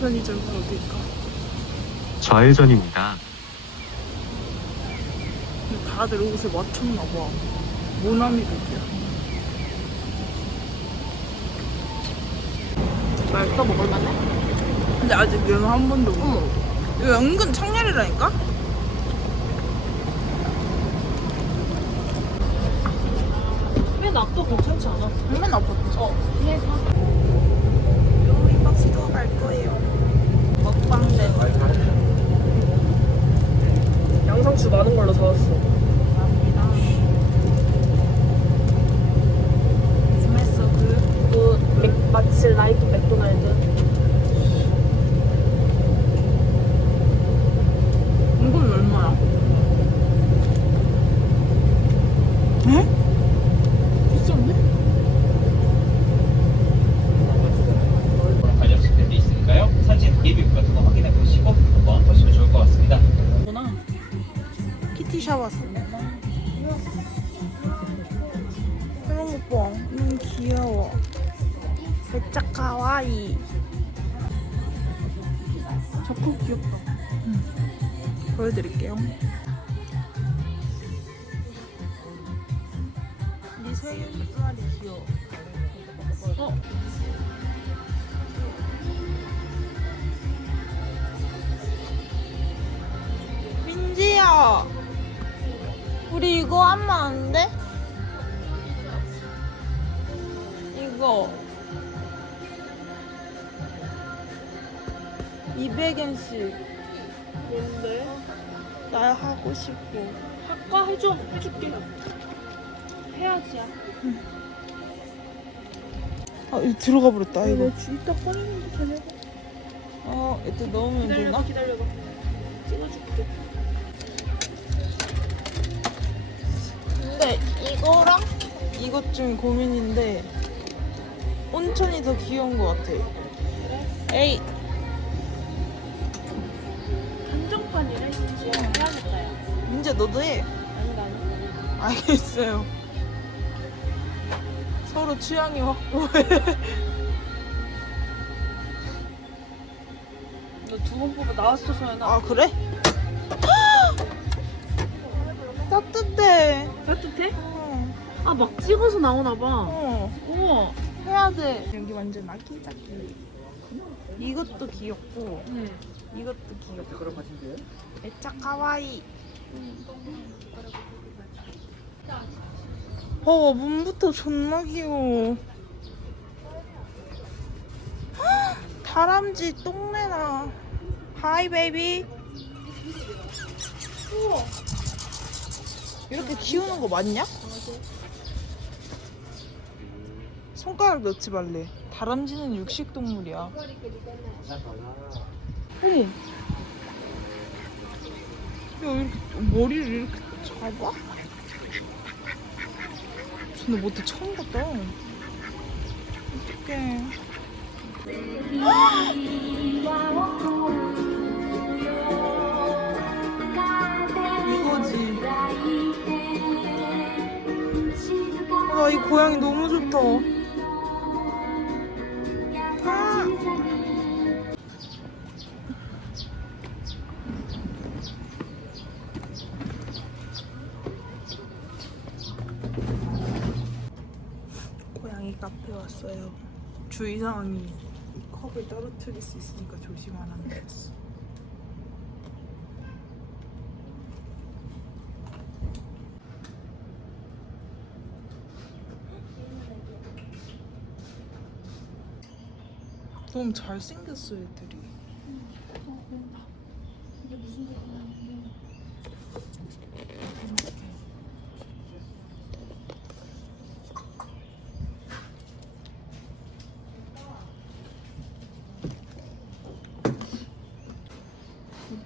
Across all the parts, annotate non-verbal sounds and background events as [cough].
편의점이 어딜까? 좌회전입니다. 다들 옷에 맞췄나 봐. 모나미룩이야. 맛있어 먹을 만해? 근데 아직 면한 번도 못 먹어. 이거 은근 창렬이라니까? 맨 앞도 괜찮지 않아? 맨 아팠죠? 어. 우리 버 스 투어 갈 거예요. 먹방대. 양상추 많은 걸로 사왔어. 감사합니다. 스매서 그그 맥, 마치 라이트 맥도날드. 귀엽다. 보여드릴게요. 이 색깔이 귀여워. 어? 민지야. 우리 이거 하면 안 돼? 이거. 200엔씩. 뭔데? 나 하고 싶고. 할까? 해줘. 해줄게. 해야지 야. 아, 이거 들어가 버렸다, 이거. 이따 꺼내는데 되네. 어, 이때 넣으면 되나? 기다려봐, 기다려봐. 찍어줄게. 근데 이거랑 이것 중 고민인데 온천이 더 귀여운 것 같아. 에이, 너도 해. 아니, 나는. 알겠어요. 서로 취향이 확고해. 너두 번 뽑아 나왔어, 소연아. 아 그래? [gasps] 따뜻해. 따뜻해? 어, 아, 막 찍어서 나오나 봐. 어, 우와. 해야 돼. 여기 완전 아기자기. 이것도 귀엽고 응. 이것도 귀엽고. 애착 가와이. 어 문부터 존나 귀여워. 헉, 다람쥐 똥내나. 하이 베이비. 우와. 이렇게 키우는 거 맞냐? 손가락 넣지 말래. 다람쥐는 육식 동물이야. 어머. 야, 이렇게 머리를 이렇게 잡아? 근데 못해 처음 봤다. 어떡해. 이거지. 아, 이 고양이 너무 좋다. 주의사항이 이 컵을 떨어뜨릴 수 있으니까 조심하라는 거였어. 너무 잘생겼어 애들이.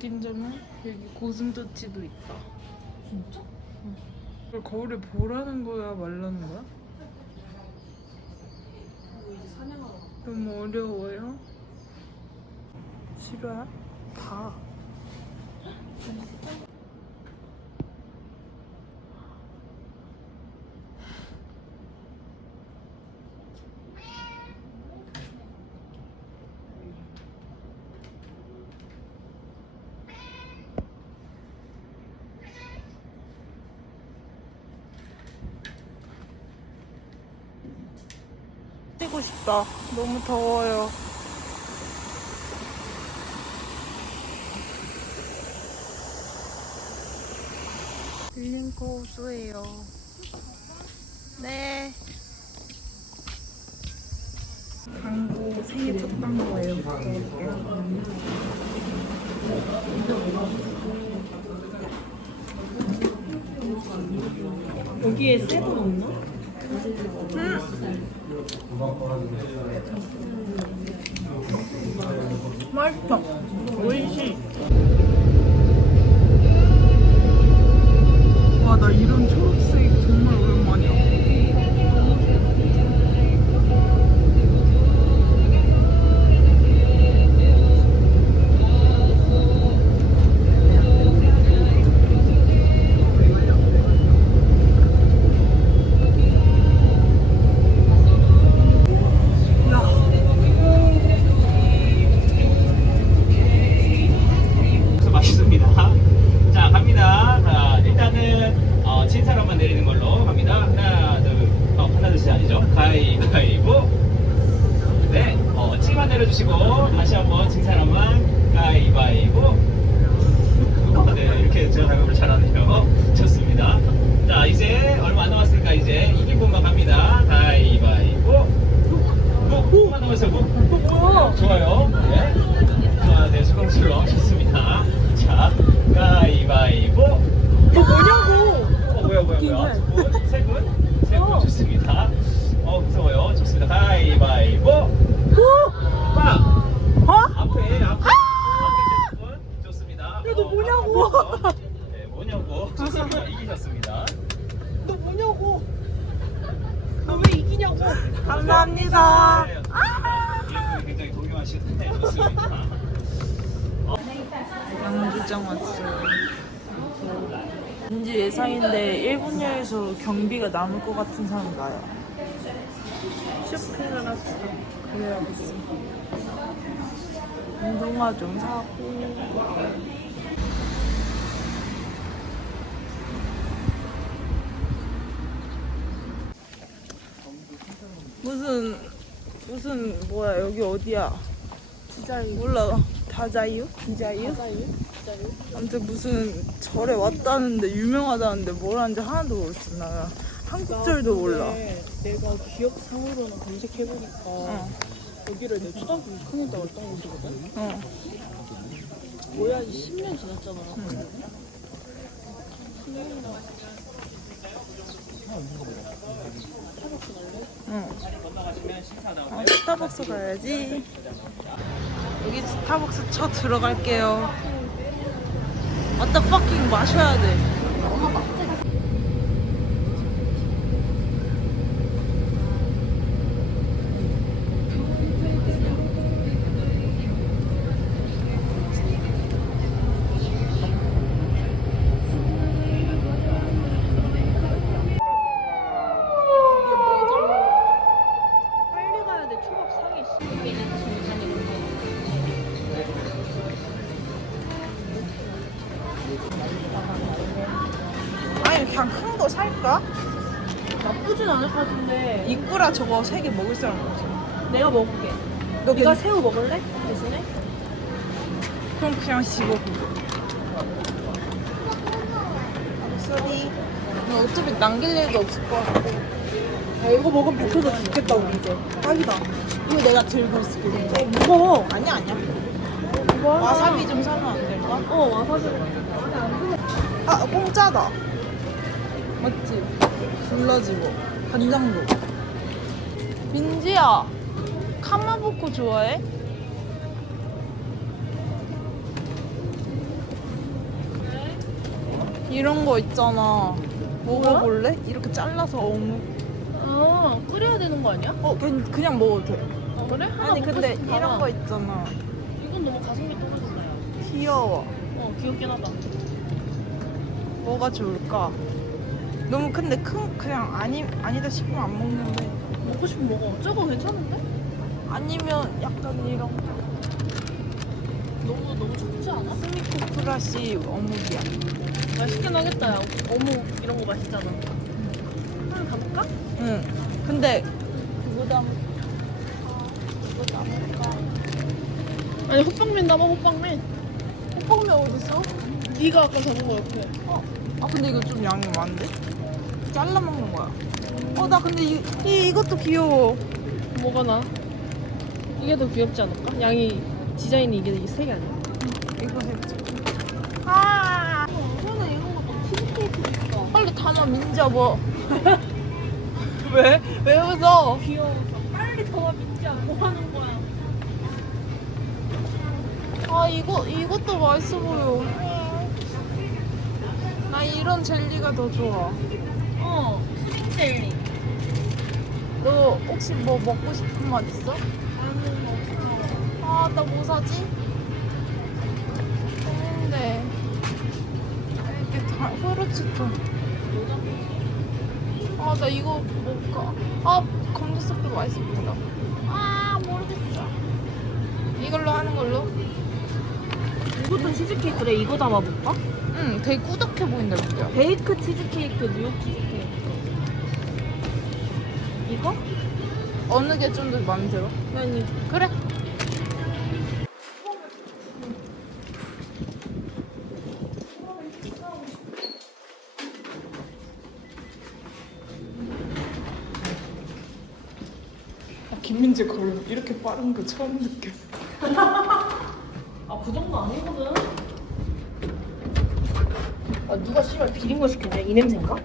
웃긴 점은 여기 고슴도치도 있다. 진짜? 이걸 거울에 보라는 거야 말라는 거야? 너무 어려워요? 싫어요? 다. 빠지고 싶다. 너무 더워요. 힐링코 호수예요. 네. 당구 생일 첫 당구예요. 여기에 세븐 없나? 맛있다. 오이시. 와, 나 이런 초록색 정말 오랜만이야. 그래서 맛있습니다. 자, 갑니다. 자, 일단은 어, 친 사람만 내리는 걸로 갑니다. 하나, 둘, 어, 하나, 둘셋 아니죠? 가위바위보. 네, 어, 칠만 내려주시고 다시 한번 친 사람만 가위바위보. 어, 네, 이렇게 제가 가위바위보 잘하네요. 좋습니다. 자, 이제 얼마 안 남았으니까 이제 이긴 분만 갑니다. 가위바위보. 무, 무만 남았어요. 무. 좋아요. 네. 자, 네, 수고스러워 좋습니다. 자, 가위바위보. 너 뭐냐고! 어, 뭐야, 뭐야, 뭐야. 두 분, 세 분, 세 분, 좋습니다. 어, 무서워요. 좋습니다. 가위바위보. 빵! 어? 앞에, 앞에. 앞에 세 분, 좋습니다. 야, 너 어, 뭐냐고. 빵. 네, 뭐냐고. 좋습니다. 이기셨습니다. 너 뭐냐고! 너 왜 이기냐고! 감사합니다. 양주장 왔어요. 왠지 예상인데 1분여에서 경비가 남을 것 같은 사람 나요. 쇼핑을 합시다. 그래야겠어. 운동화 좀 사고. 무슨 무슨 뭐야 여기 어디야? 디자유 몰라 다자유? 디자유? 아무튼 무슨 절에 왔다는데 유명하다는데 뭘 하는지 하나도 모르겠어 나 한국절도 몰라 내가 기억상으로는 검색해보니까 어, 여기를 내 초등학교 6학년 때 왔던 곳이거든? 어. 뭐야, 10년 지났잖아. 응. 어, 스타벅스 가야지. 여기 스타벅스 쳐 들어갈게요. The fucking 마셔야 돼 저거 세 개 먹을 사람 없어 내가 먹을게. 너 네가 괜- 새우 먹을래? 대신에? 그럼 그냥 씹어 쏘리 너 어차피 남길 일도 없을 것 같고 야, 이거 먹으면 배터져 죽겠다, 우리 이제. 딱이다 이거 내가 들고 있을게 어, 무거워. 아니야 아니야 이거 하나. 와사비 좀 사면 안 될까? 어, 와사비. 아 공짜다 맞지? 불러지고 간장도 민지야 카마보코 좋아해? 이런 거 있잖아 먹어볼래? 이렇게 잘라서 어묵 아, 끓여야 되는 거 아니야? 어 그냥, 그냥 먹어도 돼 아, 그래? 하나 아니 먹고 근데 싶다. 이런 거 있잖아 이건 너무 가성비 야. 귀여워 어, 귀엽긴 하다. 뭐가 좋을까? 너무 근데 큰 그냥 아니 아니다 싶으면 안 먹는데 먹고 싶으면 먹어. 저거 괜찮은데? 아니면 약간 이런 너무, 너무 좁지 않아? 스미코 플라시 어묵이야. 맛있긴 하겠다, 야. 어묵 이런 거 맛있잖아. 하나 가볼까? 응. 근데 이거 담을까? 아니 호빵면 담아 호빵면. 호빵면 어딨어? 네가 아까 잡은 거 옆에. 아 근데 이거 좀 양이 많은데? 잘라 먹는 거야. 어 나 근데 이, 이 이것도 귀여워. 뭐가 나? 이게 더 귀엽지 않을까? 양이 디자인이 이게 이 색이 아니야? 이거 해보자. 아 저는 이런 거막 치즈케이크 있어. 빨리 담아 민지야 뭐. [laughs] 왜? 왜 웃어? 귀여워서 빨리 더 믿지 뭐 하는 거야? 아 이거 이것도 맛있어 보여. 나 이런 젤리가 더 좋아. 젤리. 너 혹시 뭐 먹고 싶은 맛 있어? 나는 없어. 아 나 뭐 사지? 없는데 이렇게 다 후르츠도. 아나 이거 못가. 아 검정색도 맛있어 보인다. 아 모르겠어. 이걸로 하는 걸로? 이것도 치즈케이크래. 이거 담아볼까? 응, 되게 꾸덕해 보인다 진짜. 베이크 치즈케이크, 뉴욕 치즈케이크. 이거? 어느 게 좀 더 마음에 들어? 난 이거. 그래. 아, 김민지 걸음 이렇게 빠른 거 처음 느꼈어. 아, 그 정도 아니거든. 아, 누가 씨발 비린 거 시켰냐? 이 냄새인가?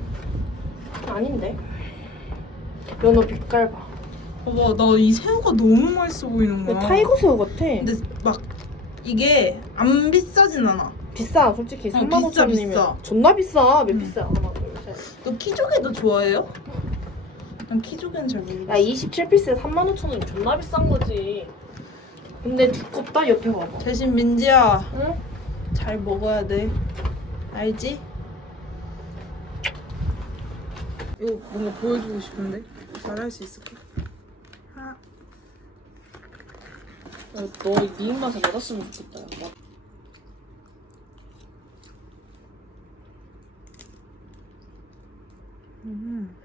연어 빛깔 봐. 봐봐, 나이 새우가 너무 맛있어 보이는 거야. 타이거 새우 같아. 근데 막 이게 안 비싸진 않아. 비싸, 솔직히. 어, 3만 비싸, 5천 원이면. 비싸. 존나 비싸. 몇 응. 비싸? 하나, 둘, 셋. 너 키조개도 좋아해요? 난 키조개는 잘 모르겠어. 야, 27피스에 3만 5천 원 존나 비싼 거지. 근데 두껍다, 옆에 봐봐. 대신 민지야, 응? 잘 먹어야 돼. 알지? 이거 뭔가 보여주고 싶은데 잘할 수 있을까? 하. 야, 너네 입맛에 맞았으면 좋겠다. 야. 나- 음.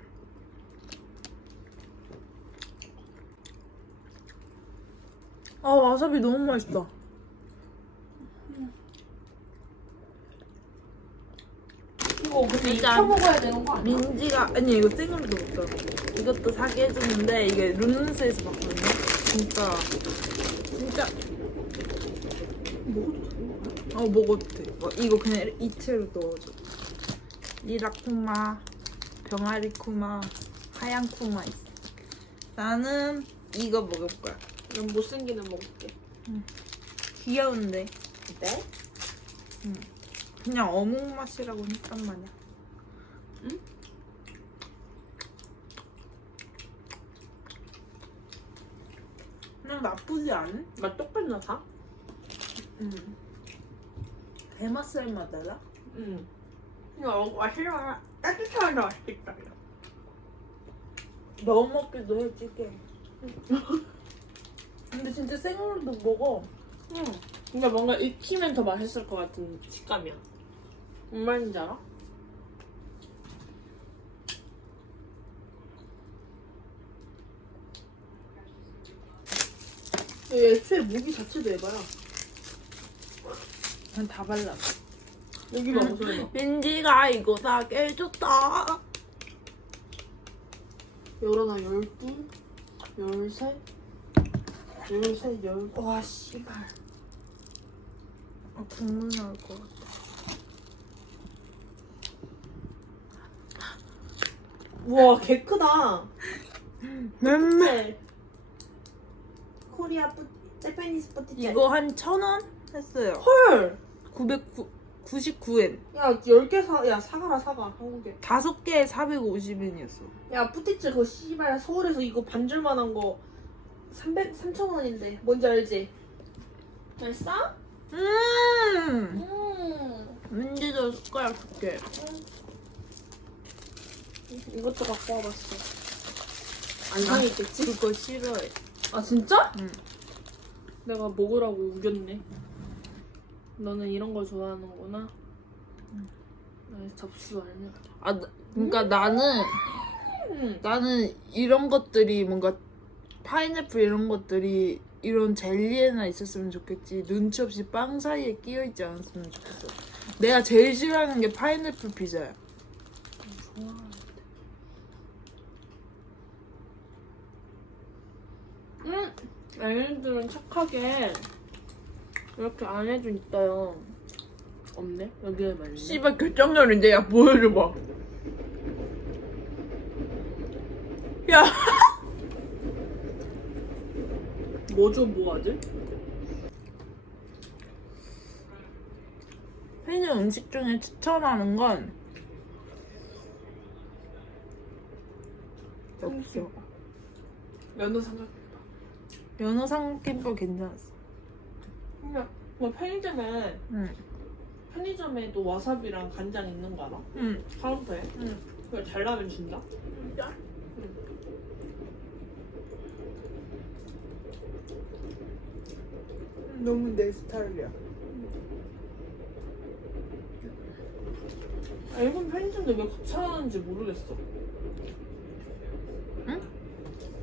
아 와사비 너무 맛있다. 이거 근데 일단- 먹어야 되는 거 아니야? 민지가 아니 이거 생으로도 먹더라고. 이것도 사게 해줬는데 이게 룬스에서 봤거든요. 진짜 진짜 어 먹어도 돼. 뭐, 이거 그냥 이채로 넣어줘. 리라쿠마, 병아리쿠마, 하얀 쿠마 있어. 나는 이거 먹을 거야. 난 못생기는 먹을게. 귀여운데 네? 그냥 어묵 맛이라고 했단 말이야. 그냥 나쁘지 않은? 맛 똑같나 다? 응. 대맛살 맛 알아? 응. 이거 맛있어. 따뜻하다 맛있겠다. 넣어 먹기도 해 찌개. [laughs] 근데 진짜 생으로도 먹어. 응. 근데 뭔가 익히면 더 맛있을 것 같은 식감이야. 뭔 말인지 알아? 애초에 무기 자체도 해봐요. 그냥 다 발라. 여기가 무슨 해 민지가 이거 사게 해줬다. 열하나 열둘, 열셋, 열셋, 열. 와 씨발. 아, 국물 나올 것 같아. 우와 개 크다. 맴매. 네. 코리아 뿌 재패니스 뿌띠 이거 한 천 원 했어요. 헐. 999엔. 야 10개 사, 야 사가라 사가 한국에. 다섯 개에 450엔이었어. 야 뿌티츠 그거 씨발 서울에서 이거 반줄만 한 거 300, 3,000원인데 뭔지 알지? 잘 싸? 음. 음. 민지도 숟가락 줄게. 이것도 갖고 와봤어. 안 상했겠지? 그거 싫어해. 아 진짜? 응. 내가 먹으라고 우겼네. 너는 이런 걸 좋아하는구나. 나 접수 아니야. 아, 나- 그러니까 나는 음. 나는 이런 것들이 뭔가 파인애플 이런 것들이 이런 젤리에나 있었으면 좋겠지 눈치 없이 빵 사이에 끼어 있지 않았으면 좋겠어. 내가 제일 싫어하는 게 파인애플 피자야. 응. 얘네들은 착하게 이렇게 안에도 있어요. 없네. 여기에만 있네. 씨발 결정렬인데 야 보여줘봐. 야 [laughs] 뭐죠, 뭐하지? 편의점 음식 중에 추천하는 건 없어. 연어 삼각. 연어 삼겹살 괜찮았어. 그냥 뭐 편의점에 응. 편의점에도 와사비랑 간장 있는 거 알아? 응. 카운터에? 응. 그걸 달라면 준다? 진짜? 너무 내 스타일이야. 아, 일본 편의점도 왜 극찬하는지 모르겠어. 응?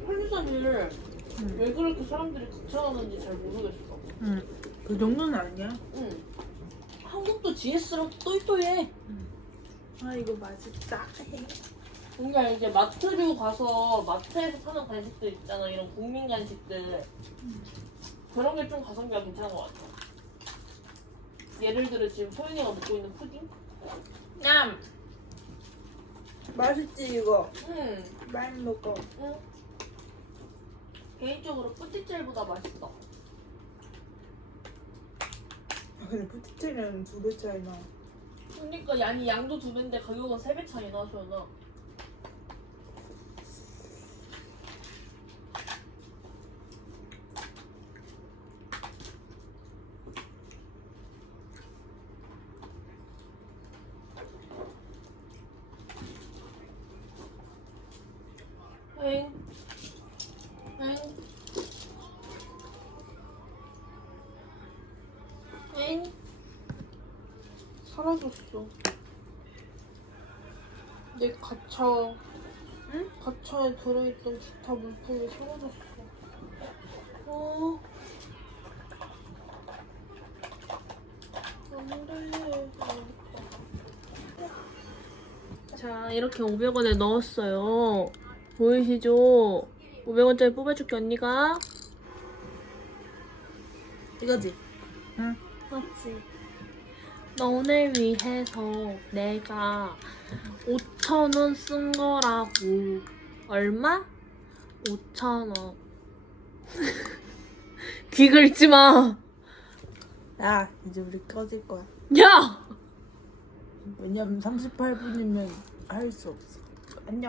편의점을 응. 왜 그렇게 사람들이 극찬하는지 잘 모르겠어. 응. 그 정도는 아니야. 응. 한국도 GS랑 또이또이해. 아 이거 맛있다. 그러니까 이제 마트류 가서 마트에서 파는 간식들 있잖아. 이런 국민 간식들. 그런 게 좀 가성비가 괜찮은 것 같아. 예를 들어 지금 소연이가 먹고 있는 푸딩? 냠! 맛있지 이거. 응. 많이 먹어. 응. 개인적으로 뿌띠젤보다 맛있어. 아, 근데 푸티체리는 두 배 차이 나. 그러니까 양이 양도 두 배인데 가격은 세 배 차이 나, 소연 사라졌어. 내 가차, 응? 가차에 들어있던 기타 물품이 사라졌어. 어. 안 돼. 자, 이렇게 500원에 넣었어요. 보이시죠? 500원짜리 뽑아줄게, 언니가. 이거지? 응. 맞지? 너를 위해서 내가 5천원 쓴 거라고. 얼마? 5천원. 귀 긁지 마! 야 이제 우리 꺼질 거야. 야! 왜냐면 38분이면 할 수 없어.